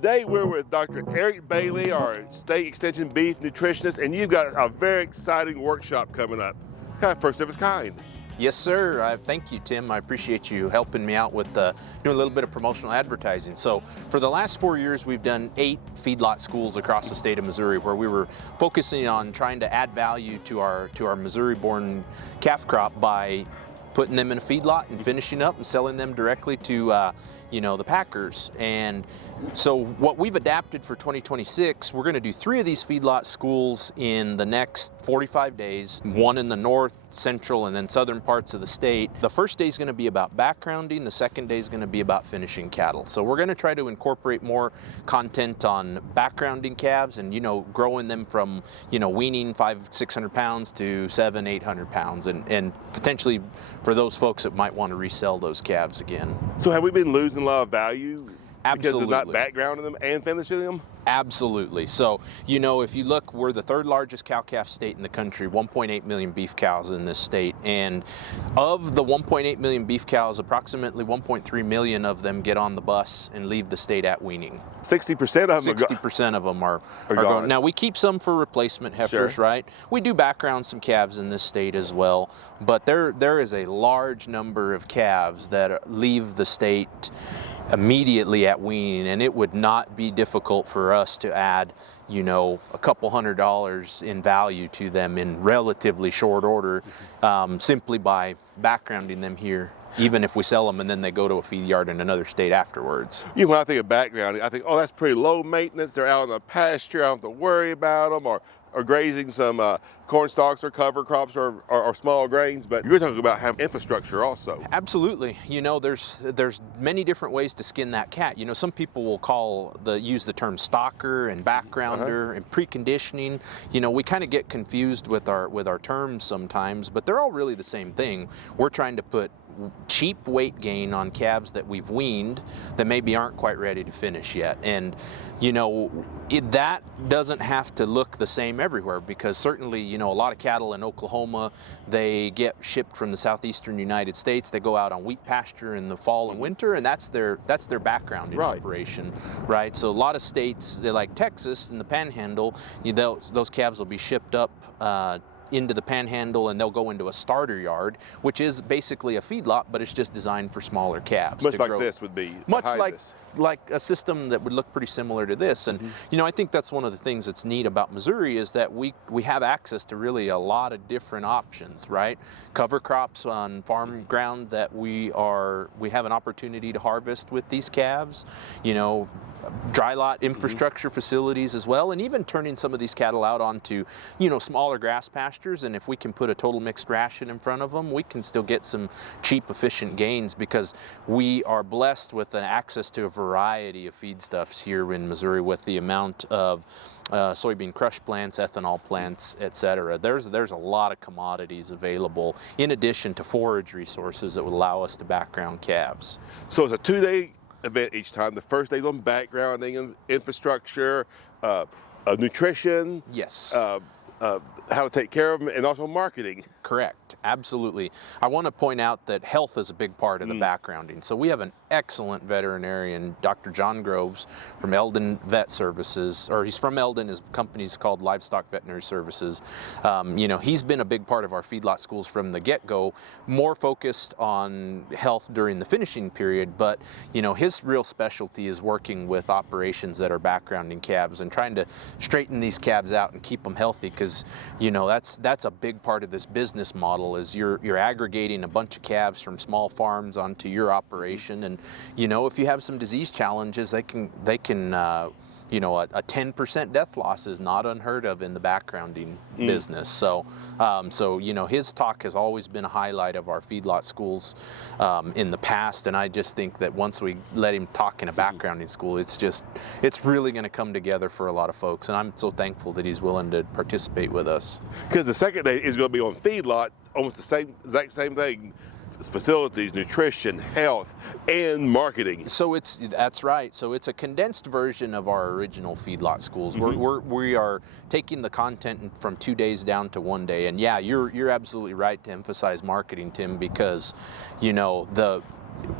Today we're with Dr. Eric Bailey, our state Extension Beef Nutritionist, and you've got a very exciting workshop coming up. Kind of first of its kind. Yes, sir. Thank you, Tim. I appreciate you helping me out with doing a little bit of promotional advertising. So for the last 4 years, we've done 8 feedlot schools across the state of Missouri where we were focusing on trying to add value to our Missouri-born calf crop by putting them in a feedlot and finishing up and selling them directly to the packers. And so what we've adapted for 2026, we're going to do 3 of these feedlot schools in the next 45 days, one in the north, central, and then southern parts of the state. The first day is going to be about backgrounding. The second day is going to be about finishing cattle. So we're going to try to incorporate more content on backgrounding calves and, growing them from, weaning 500-600 pounds to 700-800 pounds and potentially for those folks that might want to resell those calves again. So have we been losing a lot of value? Absolutely. Because of not backgrounding them and finishing them? Absolutely. So, if you look, we're the 3rd largest cow-calf state in the country, 1.8 million beef cows in this state. And of the 1.8 million beef cows, approximately 1.3 million of them get on the bus and leave the state at weaning. 60% of them 60% of them are gone. Now, we keep some for replacement heifers, Sure. right? We do background some calves in this state as well, but there is a large number of calves that leave the state immediately at weaning, and it would not be difficult for us to add a couple $100 in value to them in relatively short order, simply by backgrounding them here, even if we sell them and then they go to a feed yard in another state afterwards. When I think of backgrounding, I think, oh, that's pretty low maintenance. They're out in the pasture. I don't have to worry about them, or grazing some corn stalks or cover crops or small grains. But you're talking about having infrastructure also. Absolutely. There's many different ways to skin that cat. Some people will use the term stocker and backgrounder and preconditioning. We kind of get confused with our terms sometimes, but they're all really the same thing. We're trying to put cheap weight gain on calves that we've weaned that maybe aren't quite ready to finish yet. And that doesn't have to look the same everywhere, because certainly a lot of cattle in Oklahoma, they get shipped from the southeastern United States. They go out on wheat pasture in the fall and winter, and that's their backgrounding operation, right? So a lot of states, like Texas and the Panhandle, those calves will be shipped up into the Panhandle, and they'll go into a starter yard, which is basically a feedlot, but it's just designed for smaller calves. Much like this would be. Much like a system that would look pretty similar to this. And I think that's one of the things that's neat about Missouri is that we have access to really a lot of different options, right? Cover crops on farm ground that we have an opportunity to harvest with these calves, dry lot infrastructure facilities as well, and even turning some of these cattle out onto smaller grass pastures. And if we can put a total mixed ration in front of them, we can still get some cheap, efficient gains, because we are blessed with an access to a variety of feedstuffs here in Missouri with the amount of soybean crush plants, ethanol plants, etc. There's a lot of commodities available in addition to forage resources that would allow us to background calves. So it's a 2-day event each time. The first day's on backgrounding and infrastructure, nutrition. Yes. How to take care of them, and also marketing. Correct, absolutely. I want to point out that health is a big part of the backgrounding. So we have an excellent veterinarian, Dr. John Groves from Eldon Vet Services, or he's from Eldon. His company's called Livestock Veterinary Services. He's been a big part of our feedlot schools from the get-go, more focused on health during the finishing period, but his real specialty is working with operations that are backgrounding calves and trying to straighten these calves out and keep them healthy, because that's a big part of this business model is you're aggregating a bunch of calves from small farms onto your operation, and if you have some disease challenges, they can a 10% death loss is not unheard of in the backgrounding business. So his talk has always been a highlight of our feedlot schools in the past, and I just think that once we let him talk in a backgrounding school, it's really going to come together for a lot of folks, and I'm so thankful that he's willing to participate with us. Because the second day is going to be on feedlot, almost the exact same thing: facilities, nutrition, health, and marketing. So that's right. So it's a condensed version of our original feedlot schools. We are taking the content from 2 days down to 1 day. And yeah, you're absolutely right to emphasize marketing, Tim, because the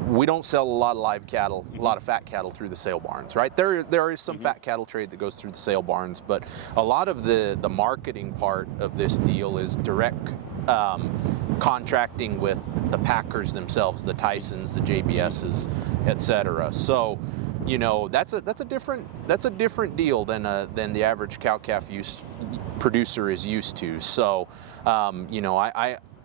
we don't sell a lot of live cattle, a lot of fat cattle through the sale barns, right? There is some fat cattle trade that goes through the sale barns, but a lot of the marketing part of this deal is direct contracting with the packers themselves, the Tysons, the JBSs, etc. So, you know, that's a different deal than the average cow-calf producer is used to. So, you know,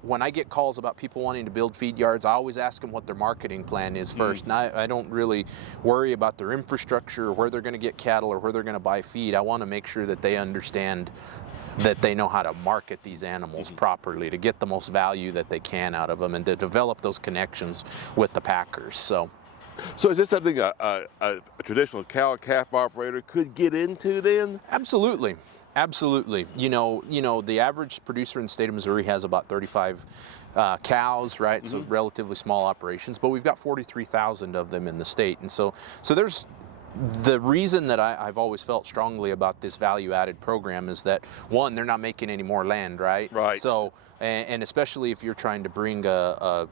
when I get calls about people wanting to build feed yards, I always ask them what their marketing plan is first. And I don't really worry about their infrastructure or where they're going to get cattle or where they're going to buy feed. I want to make sure that they understand that they know how to market these animals properly to get the most value that they can out of them and to develop those connections with the packers. So is this something a traditional cow-calf operator could get into then? Absolutely. Absolutely. You know, the average producer in the state of Missouri has about 35 cows, right? So relatively small operations, but we've got 43,000 of them in the state. And so there's the reason that I've always felt strongly about this value-added program is that, one, they're not making any more land, right? Right. So, and especially if you're trying to bring a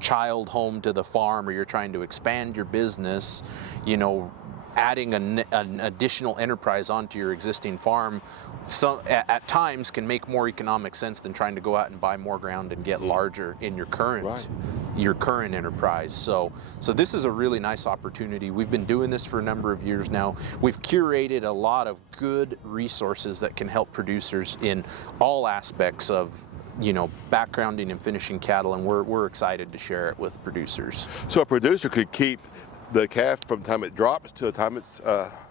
child home to the farm or you're trying to expand your business, you know, adding an additional enterprise onto your existing farm at times can make more economic sense than trying to go out and buy more ground and get larger in your current enterprise. So this is a really nice opportunity. We've been doing this for a number of years now. We've curated a lot of good resources that can help producers in all aspects of, you know, backgrounding and finishing cattle, and we're excited to share it with producers. So a producer could keep the calf from the time it drops to the time it's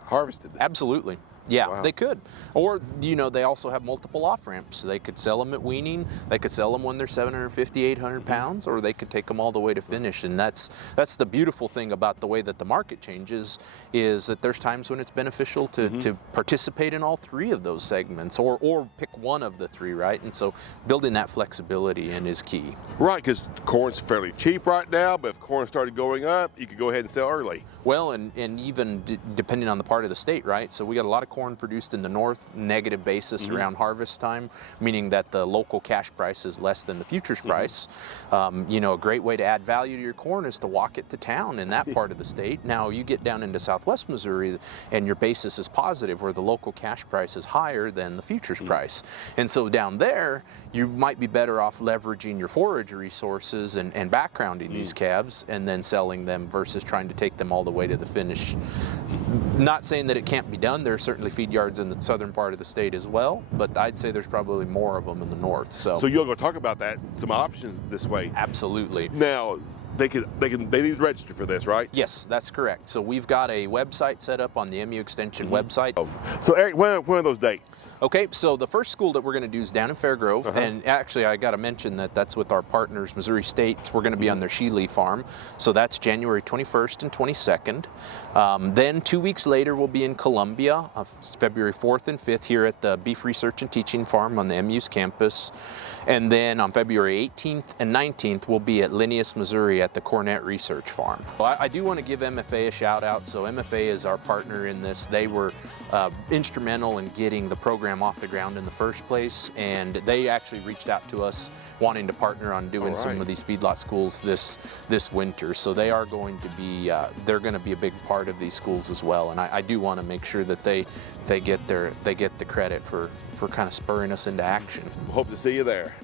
harvested? Absolutely. Yeah, wow. They could. Or, you know, they also have multiple off-ramps. They could sell them at weaning, they could sell them when they're 750, 800 pounds, or they could take them all the way to finish. And that's the beautiful thing about the way that the market changes, is that there's times when it's beneficial to participate in all three of those segments, or pick one of the three, right? And so building that flexibility in is key. Right, because corn's fairly cheap right now, but if corn started going up, you could go ahead and sell early. Well, and even depending on the part of the state, right? So we got a lot of corn produced in the north, negative basis around harvest time, meaning that the local cash price is less than the futures price. You know, a great way to add value to your corn is to walk it to town in that part of the state. Now you get down into southwest Missouri and your basis is positive, where the local cash price is higher than the futures price. And so down there, you might be better off leveraging your forage resources and backgrounding these calves and then selling them versus trying to take them all the way to the finish. Not saying that it can't be done. There are certainly feed yards in the southern part of the state as well, but I'd say there's probably more of them in the north. So you're going to talk about that, some options this way. Absolutely. Now, they need to register for this, right? Yes, that's correct. So we've got a website set up on the MU Extension website. So Eric, when are those dates? Okay, so the first school that we're going to do is down in Fairgrove, and actually I got to mention that that's with our partners, Missouri State. We're going to be on their Shealy farm, so that's January 21st and 22nd. Then 2 weeks later we'll be in Columbia, February 4th and 5th here at the Beef Research and Teaching Farm on the MU's campus. And then on February 18th and 19th we'll be at Linneus, Missouri at the Cornet Research Farm. Well, I do want to give MFA a shout out. So MFA is our partner in this. They were instrumental in getting the program off the ground in the first place, and they actually reached out to us wanting to partner on doing some of these feedlot schools this winter. So they are going to be they're going to be a big part of these schools as well, and I do want to make sure that they get the credit for kind of spurring us into action. Hope to see you there.